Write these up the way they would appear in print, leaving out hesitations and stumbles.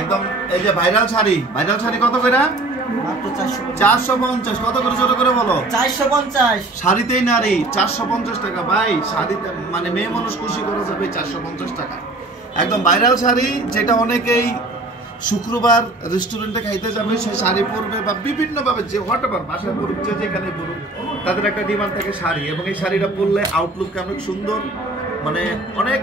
একদম এই যে ভাইরাল শাড়ি কত করে? মাত্র 450। কত করে ছোট করে বলো? 450। শাড়িতেই নারী 450 টাকা ভাই। শাড়িতে মানে মেয়ে মানুষ খুশি করা যাবে 450 টাকা। একদম ভাইরাল শাড়ি, যেটা অনেকেই শুক্রবার রেস্টুরেন্টে খাইতে যাবে, সে শাড়ি পরবে বা বিভিন্নভাবে যে হোয়াটএভার বাসায় পরুক, যে যেখানে পরুক, তাদের একটা ডিমান্ড থাকে শাড়ি। এবং এই শাড়িটা পরলে আউটলুকটা অনেক সুন্দর, মানে অনেক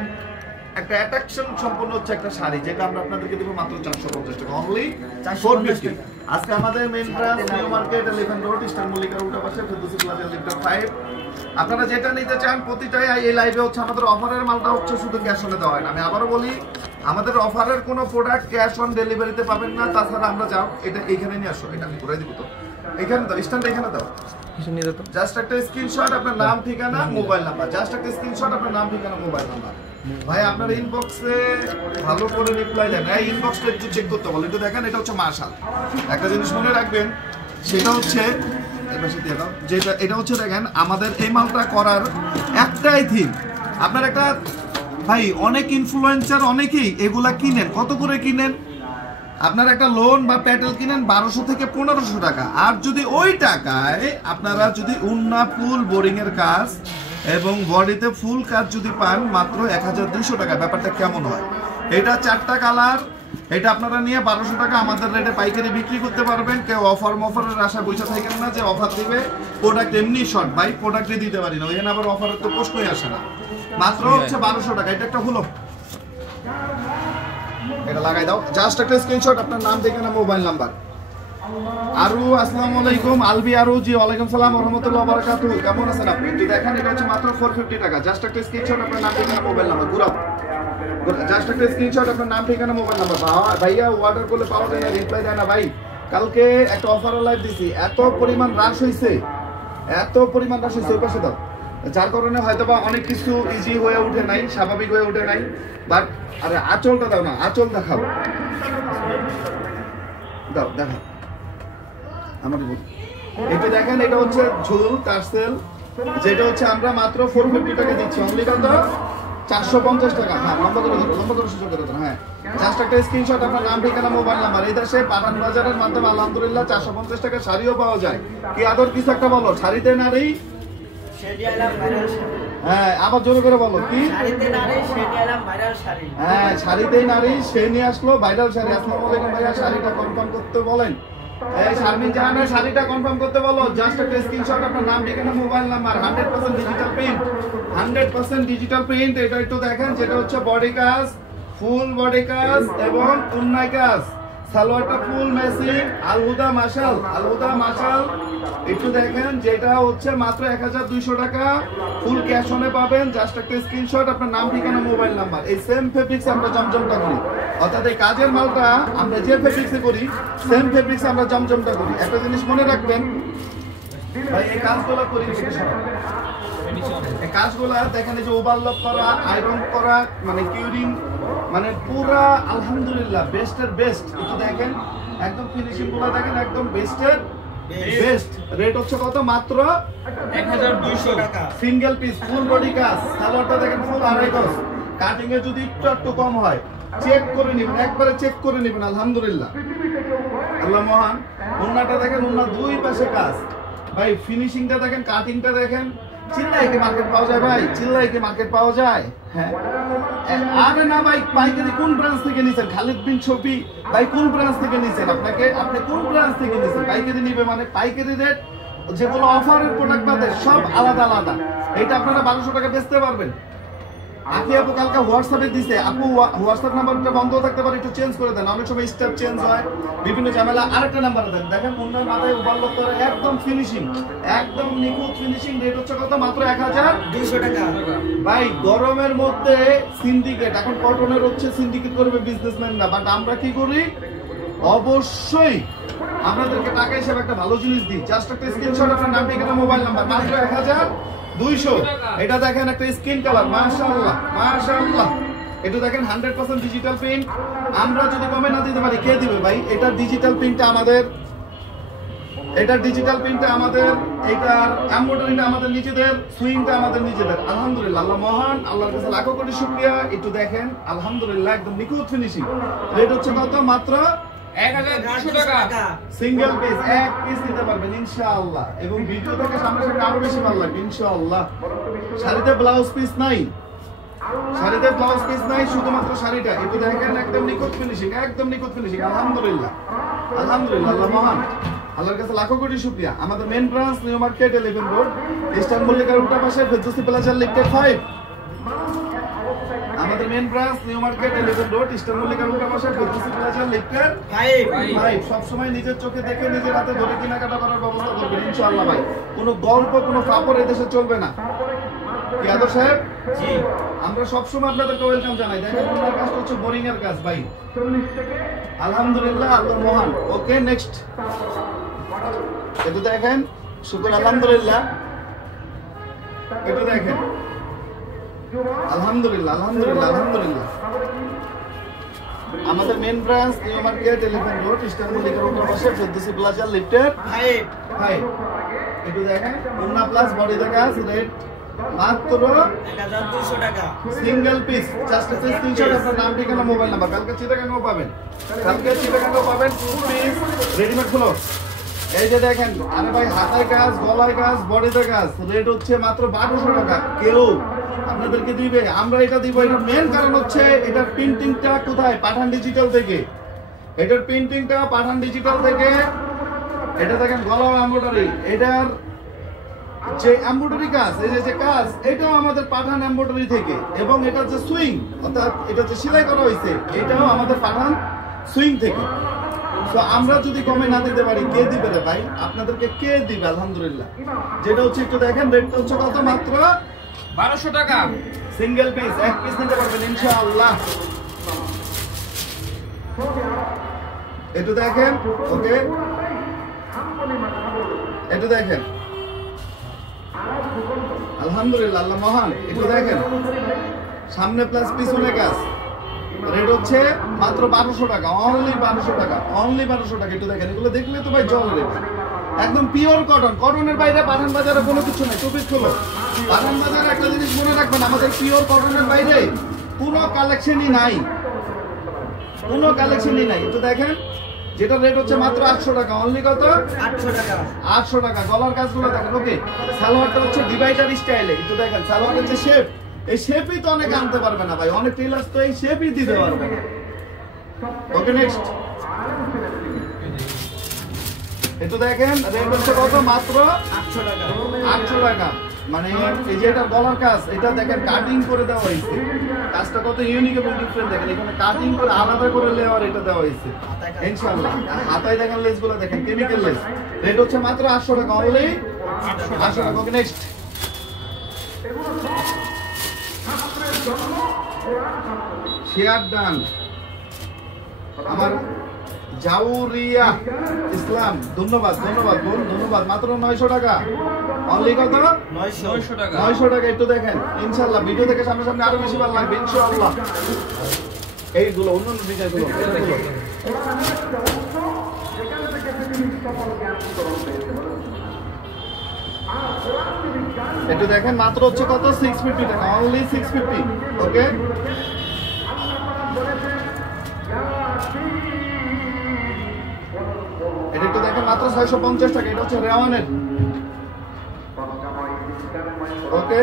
একটা অ্যাট্রাকশন সম্পন্ন হচ্ছে একটা শাড়ি, যেটা আমরা আপনাদেরকে দেবো মাত্র 450 টাকা, অনলি 450। আজকে আমাদের main branch New Market 11 road Eastern মল্লিকার উল্টা পাশে ফেরদৌসী প্লাজা লিফট 5। আপনারা যেটা নিতে চান প্রতিটাই এই লাইভে হচ্ছে আমাদের অফারের মালটা হচ্ছে শুধু ক্যাশ অনে দেওয়া হয় না। আমি আবারও বলি, আমাদের অফারের কোনো প্রোডাক্ট ক্যাশ অন ডেলিভারিতে পাবেন না। তাছাড়া আমরা যাও এটা এইখানে নিয়ে আসো, এটা আমি করে দিব। তো এখানে দাও, স্ট্যান্ড এখানে দাও, জাস্ট একটা স্ক্রিনশট, আপনার নাম ঠিকানা মোবাইল নাম্বার, জাস্ট একটা স্ক্রিনশট, আপনার নাম ঠিকানা মোবাইল নাম্বার। ভাই আপনার ইনবক্সে ভালো করে রিপ্লাই দেন, এই ইনবক্সটা একটু চেক করতে বলেন, একটু দেখেন। এটা হচ্ছে মাশাল। একটা জিনিস মনে রাখবেন, সেটা হচ্ছে যেটা এটা হচ্ছে দেখেন, আমাদের এই মালটা করার একটাই থিম। আপনার একটা ভাই অনেক ইনফ্লুয়েন্সার অনেকেই এগুলা কিনেন, কত করে কিনেন? আপনার একটা লোন বা প্যাটেল কিনেন 1200 থেকে 1500 টাকা। আর যদি ওই টাকায় আপনারা যদি উন্না ফুল বোরিং এর কাজ এবং বডিতে ফুল কাজ যদি পান মাত্র 1200 টাকা, ব্যাপারটা কেমন হয়? এটা 4টা কালার, এটা আপনারা নিয়ে 1200 টাকা আমাদের রেটে পাইকারি বিক্রি করতে পারবেন। কেউ অফারের আশা বসে থাকেন না যে অফার দিবে, প্রোডাক্ট এমনি শর্ট ভাই, প্রোডাক্টে দিতে পারি না, ওইখানে আবার অফারের তো প্রশ্নই আসে না। মাত্র হচ্ছে 1200 টাকা। এটা একটা হলো, এটা লাগাই দাও, জাস্ট একটা স্ক্রিনশট, আপনার নাম ঠিকানা মোবাইল নাম্বার। আরু আসসালামু আলাইকুম, আলবি আরু জি ওয়ালাইকুম সালাম ওয়া রাহমাতুল্লাহি ওয়া বারাকাতুহু। কেমন আছেন আপনি? একটু দেখেন, এটা হচ্ছে মাত্র 450 টাকা। জাস্ট একটা স্ক্রিনশট, আপনার নাম ঠিকানা মোবাইল নাম্বার। ঘুরাও, জাস্ট একটা স্ক্রিনশট, আপনার নাম ঠিকানা মোবাইল নাম্বার। ভাইয়া অর্ডার করলে পাওয়া যায় না, রিপ্লাই দেয় না ভাই। কালকে একটা অফার লাইভ দিছি, এত পরিমাণ রাশ হইছে, ওই পাশে দাও, যার কারণে হয়তোবা অনেক কিছু ইজি হয়ে ওঠে নাই, স্বাভাবিক হয়ে ওঠে নাই। বাট আরে আঁচলটা দাও না, আঁচল দেখাও, দাও দেখাও আমার। এটা দেখেন, এটা হচ্ছে ঝুল টার্সেল, যেটা হচ্ছে আমরা মাত্র 450 টাকা দিচ্ছি, অনলি কত? 450 টাকা। হ্যাঁ, লম্বা করে সুযোগ করে দাও। হ্যাঁ, জাস্ট একটা স্ক্রিনশট, আপনার নাম ঠিকানা মোবাইল নাম্বার। এই দেশে পাঠান বাজারের মাধ্যমে আলহামদুলিল্লাহ 450 টাকা শাড়িও পাওয়া যায়। কি আদর কিছু একটা বলো, শাড়িতে নারী, হ্যাঁ আবার জোরে করে বলো, কি? হ্যাঁ, শাড়িতেই নারী, সে নিয়ে আসলো ভাইরাল শাড়ি। আসসালামু আলাইকুম ভাইয়া, শাড়িটা কনফার্ম করতে বলেন। এই শারমিন জাহানের শাড়িটা কনফার্ম করতে বলো, জাস্ট একটা স্ক্রিনশট, আপনার নাম ঠিকানা mobile number. 100% digital print, 100% digital print. এটা একটু দেখেন, যেটা হচ্ছে বডি কাজ, ফুল বডি কাজ এবং উন্নাই কাজ। সালোয়ারটা ফুল ম্যাচিং, আলহুদা মাশাল। একটু দেখেন, যেটা হচ্ছে মাত্র 1200 টাকা, ফুল ক্যাশ অনে পাবেন। জাস্ট একটা স্ক্রিনশট, আপনার নাম ঠিকানা মোবাইল নাম্বার। এই সেম ফেব্রিক্স আমরা জমজমটা করি, অর্থাৎ এই কাজের মালটা আমরা যে ফেব্রিক্সে করি, সেম ফেব্রিক্স আমরা জমজমটা করি। একটা জিনিস মনে রাখবেন ভাই, এই কাজগুলো করি, এই কাজগুলা দেখেন, এই যে ওভারলক করা, আয়রন করা, মানে কিউরিং, মানে পুরা আলহামদুলিল্লাহ বেস্টের বেস্ট। একটু দেখেন, একদম ফিনিশিং গুলো দেখেন, একদম বেস্টের বেস্ট। রেট হচ্ছে কত? মাত্র 1200 টাকা। সিঙ্গেল পিস ফুল বডি কাজ। সালোয়ারটা দেখেন ফুল 2.5 গজ। কাটিং এ যদি একটু কম হয় চেক করে নেবেন, একবারে চেক করে নেবেন। আলহামদুলিল্লাহ, আল্লাহ মহান। ওন্নাটা দেখেন, ওন্না দুই পাশে কাজ ভাই। ফিনিশিংটা দেখেন, কাটিংটা দেখেন। চিল্লাইকে মার্কেট পাওয়া যায় ভাই, চিল্লাইকে মার্কেট পাওয়া যায়। হ্যাঁ, আরে না ভাই, পাইকারি কোন ব্রাঞ্চ থেকে নিছেন? খালিদ বিন শফি ভাই, কোন ব্রাঞ্চ থেকে নিছেন? আপনি কোন ব্রাঞ্চ থেকে নিছেন? পাইকারি নিবে মানে পাইকারি রেট, যেগুলো অফারের প্রোডাক্ট তাদের সব আলাদা আলাদা। এটা আপনারা 1200 টাকা বেচতে পারবেন। আপনি আপু কালকে হোয়াটসঅ্যাপে দিছে, আপু হোয়াটসঅ্যাপ নাম্বারটা বন্ধ থাকতে পারে, একটু চেঞ্জ করে দেন, অনেক সময় স্টেপ চেঞ্জ হয়, বিভিন্ন ঝামেলা। আরেকটা নাম্বার দেন, দেখেন মুন্নার মাথায় ওভারলক করে একদম ফিনিশিং, একদম নিখুঁত ফিনিশিং। রেট হচ্ছে কত? মাত্র 1200 টাকা ভাই। গরমের মধ্যে সিন্ডিকেট, এখন কটনের হচ্ছে সিন্ডিকেট করবে বিজনেসম্যান না, বাট আমরা কি করি? অবশ্যই আপনাদেরকে টাকা হিসেবে একটা ভালো জিনিস দিই। জাস্ট একটা স্ক্রিনশট, আপনার নাম ঠিকানা মোবাইল নাম্বার। মাত্র 1200। এটা দেখেন, একটা স্কিন কালার, মাশাআল্লাহ। এটা দেখেন 100% ডিজিটাল প্রিন্ট। আমরা যদি কমে না দিতে পারি, কে দিবে ভাই? এটা ডিজিটাল প্রিন্টটা আমাদের এটা ডিজিটাল প্রিন্টটা আমাদের, এটার এমব্রয়ডারিটা আমাদের নিজেদের, সুইংটা আমাদের নিজেদের। আলহামদুলিল্লাহ, আল্লাহ মহান, আল্লাহর কাছে লাখো কোটি শুকরিয়া। একটু দেখেন, আলহামদুলিল্লাহ একদম নিখুঁত ফিনিশিং। রেট হচ্ছে কত? মাত্র 1200 টাকা। সিঙ্গেল পিস, এক পিস নিতে পারবেন ইনশাআল্লাহ। এবং ভিডিও থেকে সামনে সামনে আরো বেশি ভালো লাগবে ইনশাআল্লাহ। শাড়িতে ব্লাউজ পিস নাই, শাড়িতে ব্লাউজ পিস নাই, শুধুমাত্র শাড়িটা। একটু দেখেন, একদম নিখুঁত ফিনিশিং, একদম নিখুঁত ফিনিশিং। আলহামদুলিল্লাহ, আলহামদুলিল্লাহ, আল্লাহ মহান, আল্লাহর কাছে লাখো কোটি শুকরিয়া। আমাদের main branch New Market 11 road, Eastern মল্লিকার উল্টা পাশে ফেরদৌসি প্লাজা লিফটেড 5। আমাদের main branch New Market 11 road, Eastern মল্লিকার উল্টা পাশে ফেরদৌসি প্লাজা লিফটেড 5। সব সময় নিজের চোখে দেখে নিজের হাতে ধরে কেনাকাটা করার ব্যবস্থা করবেন ইনশাআল্লাহ ভাই। কোনো গল্প, কোনো ফাপড় এদেশে চলবে না। কি আদর সাহেব? জি, আমরা সবসময় আপনাদেরকে ওয়েলকাম জানাই। দেখেন ওনার কাজটা হচ্ছে বোরিং এর কাজ ভাই। আলহামদুলিল্লাহ, আল্লাহ মহান। ওকে, নেক্সট। এটা দেখেন, শুকর আলহামদুলিল্লাহ। এটা দেখেন, আলহামদুলিল্লাহ, আলহামদুলিল্লাহ, আলহামদুলিল্লাহ। আমাদের main branch New Market 11 road, Eastern মল্লিকার উল্টা পাশে ফেরদৌসি প্লাজা লিফটেড 5। এটা দেখেন, ওন্না প্লাস বডি দেখা রেট মাত্র 1200 টাকা। Single piece, just piece 300। আপনার নাম, ঠিকানা, মোবাইল নাম্বার। কালকে চিটাগাঙ্গও পাবেন, কালকে চিটাগাঙ্গও পাবেন। 2 পিস রেডিমেড গুলো এই যে দেখেন। আরে ভাই, হাতায় কাজ, গলায় কাজ, বডিতে কাজ। রেট হচ্ছে মাত্র 1200 টাকা। কেউ আপনাদেরকে দিবে, আমরা এটা দিব। এটার মেন কারণ হচ্ছে এটার প্রিন্টিংটা কোথায়? পাঠান ডিজিটাল থেকে। এটার প্রিন্টিংটা পাঠান ডিজিটাল থেকে। এটা দেখেন, গলা এমব্রয়ডারি। এটার যে এমব্রয়ডারি কাজ, এই যে কাজ, এটাও আমাদের পাঠান এমব্রয়ডারি থেকে। এবং এটা যে সুইং, অর্থাৎ এটা যে সেলাই করা হয়েছে, এটাও আমাদের পাঠান সুইং থেকে। তো আমরা যদি কমে না দিতে পারি, কে দিবে রে ভাই? আপনাদেরকে কে দিবে? আলহামদুলিল্লাহ। যেটা হচ্ছে একটু দেখেন, রেটটা হচ্ছে কত? মাত্র 1200 টাকা। সিঙ্গেল পিস, এক পিস নিতে পারবেন ইনশাআল্লাহ। একটু দেখেন, ওকে, একটু দেখেন, আলহামদুলিল্লাহ, আল্লাহ মহান। একটু দেখেন, সামনে প্লাস পিছনে কাজ। রেট হচ্ছে মাত্র 1200 টাকা, অনলি 1200 টাকা, অনলি 1200 টাকা। একটু দেখেন, এগুলো দেখলে তো ভাই জল রেট। একদম পিওর কটন। কটনের বাইরে পাঠান বাজারে কোনো কিছু নাই। টপিক হলো পাঠান বাজারে একটা জিনিস মনে রাখবেন, আমাদের পিওর কটনের বাইরে কোনো কালেকশনই নাই, কোনো কালেকশনই নাই। একটু দেখেন, যেটা রেট হচ্ছে মাত্র 800 টাকা, অনলি কত? 800 টাকা। 800 টাকা। গলার কাজগুলো দেখেন, ওকে। সালোয়ারটা হচ্ছে ডিভাইডার স্টাইলে। একটু দেখেন, সালোয়ারের যে শেপ, এই শেপই তো অনেকে আনতে পারবে না ভাই। অনেক টেলার্স তো এই শেপই দিতে পারবে না। ওকে, নেক্সট। একটু দেখেন, রেট হচ্ছে কত? মাত্র 800 টাকা। 800 টাকা। মানে এই যে এটার গলার কাজ, এটা দেখেন কাটিং করে দেওয়া হয়েছে। কাজটা কত ইউনিক এবং ডিফারেন্ট। দেখেন, এখানে কাটিং করে আলাদা করে লেয়ার এটা দেওয়া হয়েছে ইনশাআল্লাহ। হাতায় দেখেন, লেসগুলো দেখেন, কেমিক্যাল লেস। রেট হচ্ছে মাত্র 800 টাকা, অনলি 800 টাকা। ওকে, নেক্সট। শেয়ার ডান, আমার জাউরিয়া ইসলাম, ধন্যবাদ, ধন্যবাদ বোন, ধন্যবাদ। মাত্র 900 টাকা, অনলি কত? 900 টাকা। 900 টাকা। একটু দেখেন, ইনশাআল্লাহ ভিডিও থেকে সামনে সামনে আরো বেশি ভালো লাগবে ইনশাআল্লাহ। এইগুলো অন্য ডিজাইনগুলো, একটু দেখেন, মাত্র হচ্ছে কত? 650 টাকা, অনলি 650। ওকে, এটা একটু দেখেন, মাত্র 650 টাকা। এটা হচ্ছে রেওয়ানের। ওকে,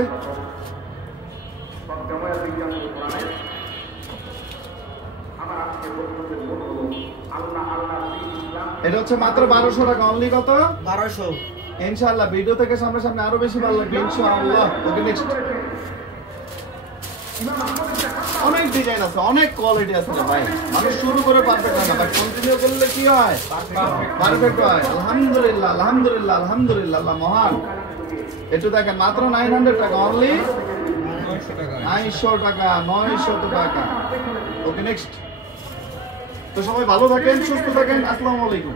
এটা হচ্ছে মাত্র 1200 টাকা, অনলি কত? 1200। ইনশাআল্লাহ ভিডিও থেকে সামনে সামনে আরো বেশি ভালো লাগবে ইনশাআল্লাহ। ওকে, নেক্সট। অনেক ডিজাইন আছে, অনেক কোয়ালিটি আছে রে ভাই। মানুষ শুরু করে পারফেক্ট হয় না ভাই, কন্টিনিউ করলে কি হয়? পারফেক্ট হয়। আলহামদুলিল্লাহ, আলহামদুলিল্লাহ, আলহামদুলিল্লাহ, আল্লাহ মহান। একটু দেখেন, মাত্র 900 টাকা, অনলি 900 টাকা, 900 টাকা। ওকে, নেক্সট। তো সবাই ভালো থাকেন, সুস্থ থাকেন। আসসালামু আলাইকুম।